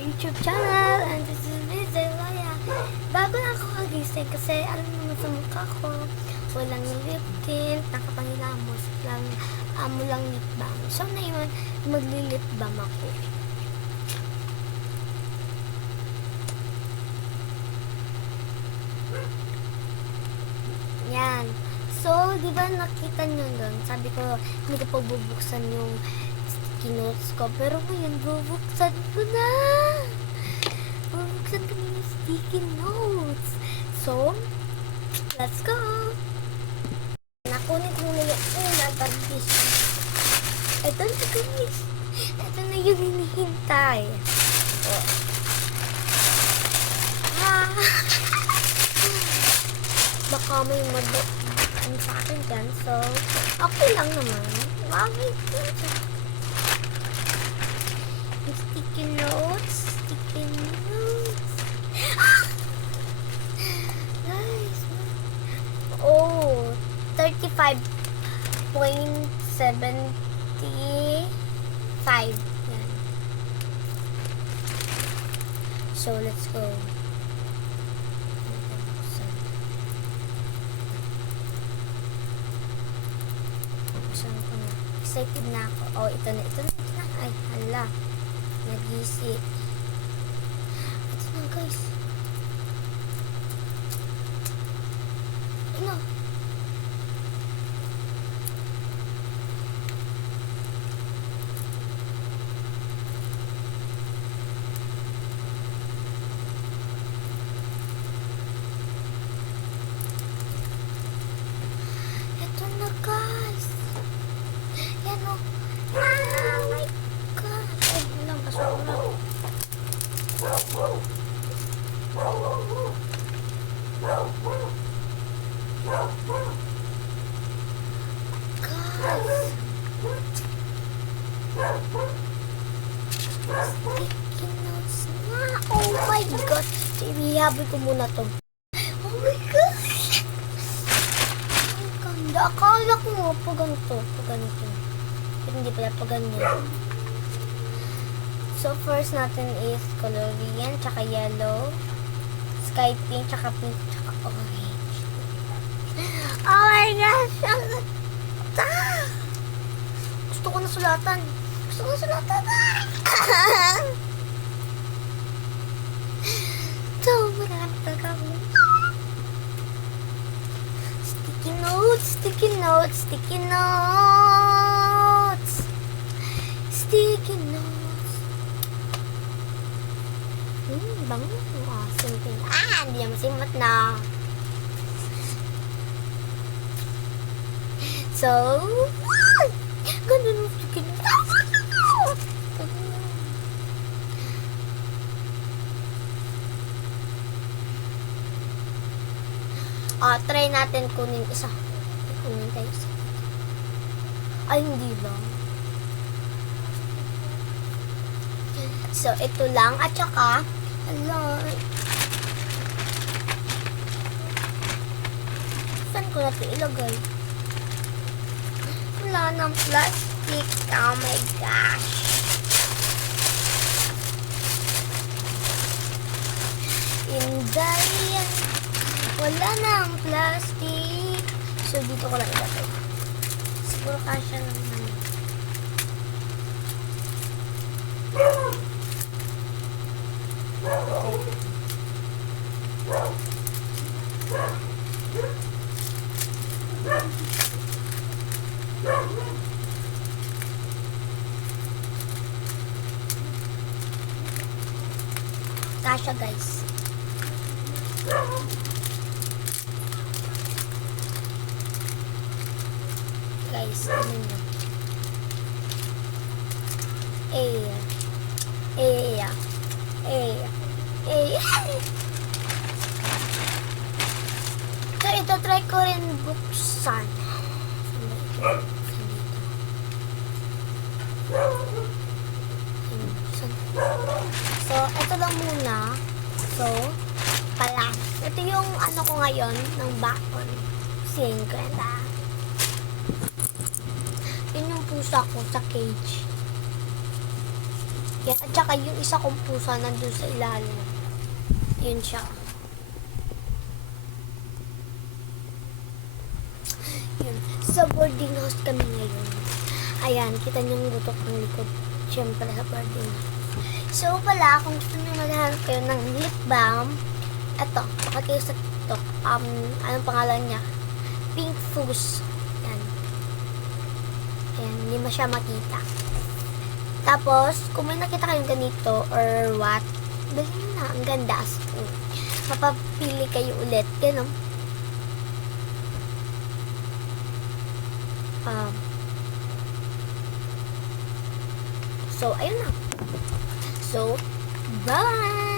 YouTube channel, and this is Lizel. Bago lang ako kagising kasi alam naman sa mukha ko, walang lip tint, nakapangilamos lang, amo lang lip balm. So na yun, magli-lip balm ako. Yan. So, di ba nakita nyo doon? Sabi ko, hindi ko pa bubuksan yung sticky notes ko. Pero ngayon, bubuksan ko na! Bubuksan ko na yung sticky notes. So, let's go! Nakunin ko na yung una, bagis. Ito na guys. Ito na yung hinihintay. Oh. Ah! Baka may ano sa akin dyan. So, okay lang naman. Okay. Sticky notes. Sticky notes. Ah! Guys. Oh. 35.75. Yan. So, let's go. Excited na ako. Oh, ito na. Ay, hala. Nag-isip. Ito na, guys. Ano? Ito na, guys. Yan o. Ah, my gosh. Ay, walang basura. Guys. Sticky notes na. Oh my gosh. Ihaboy ko muna to. Oh my gosh. Ang ganda. Akala ko nga pa ganito. Pero hindi pala pa ganyan. So, first natin is colorian, tsaka yellow, sky pink, tsaka pink, tsaka orange. Oh my gosh! Ang ganda! Gusto ko na sulatan. So, marami talaga ako. Sticky notes. Sticky notes. Bango. Ah, simple. Ah, hindi naman simot na. So, ganun yung sticky notes. Ah, try natin kunin isa. Kunin tayo isa. Ay, hindi ba? So, ito lang. At saka, saan ko natin ilagay? Wala ng plastic. Oh my gosh. Inday. Wala ng plastic. So, dito ko lang ilagay. Siguro kasya lang naman. Kasha, guys. Guys, ano nyo? So, ito try ko rin buksan. So, ito lang muna. So, pala. Ito yung ano ko ngayon ng bakon. 50. Yun yung pusa ko sa cage. Yan. At saka yung isa kong pusa nandun sa ilalim. Yun siya. Yun. Sa boarding house kami ngayon. Ayan, kita niyo yung gutok ng likod. Siyempre sa boarding house. So pala, kung gusto niyo maghanap kayo ng lip balm, eto, baka kayo sa TikTok. Anong pangalan niya? Pink Fuzz. Yan. Ayan, hindi mo siya makita. Tapos, kung may nakita kayong ganito or what, dali nyo na, ang ganda. Mapapili kayo ulit. Yan o. So, ayun na. So, bye!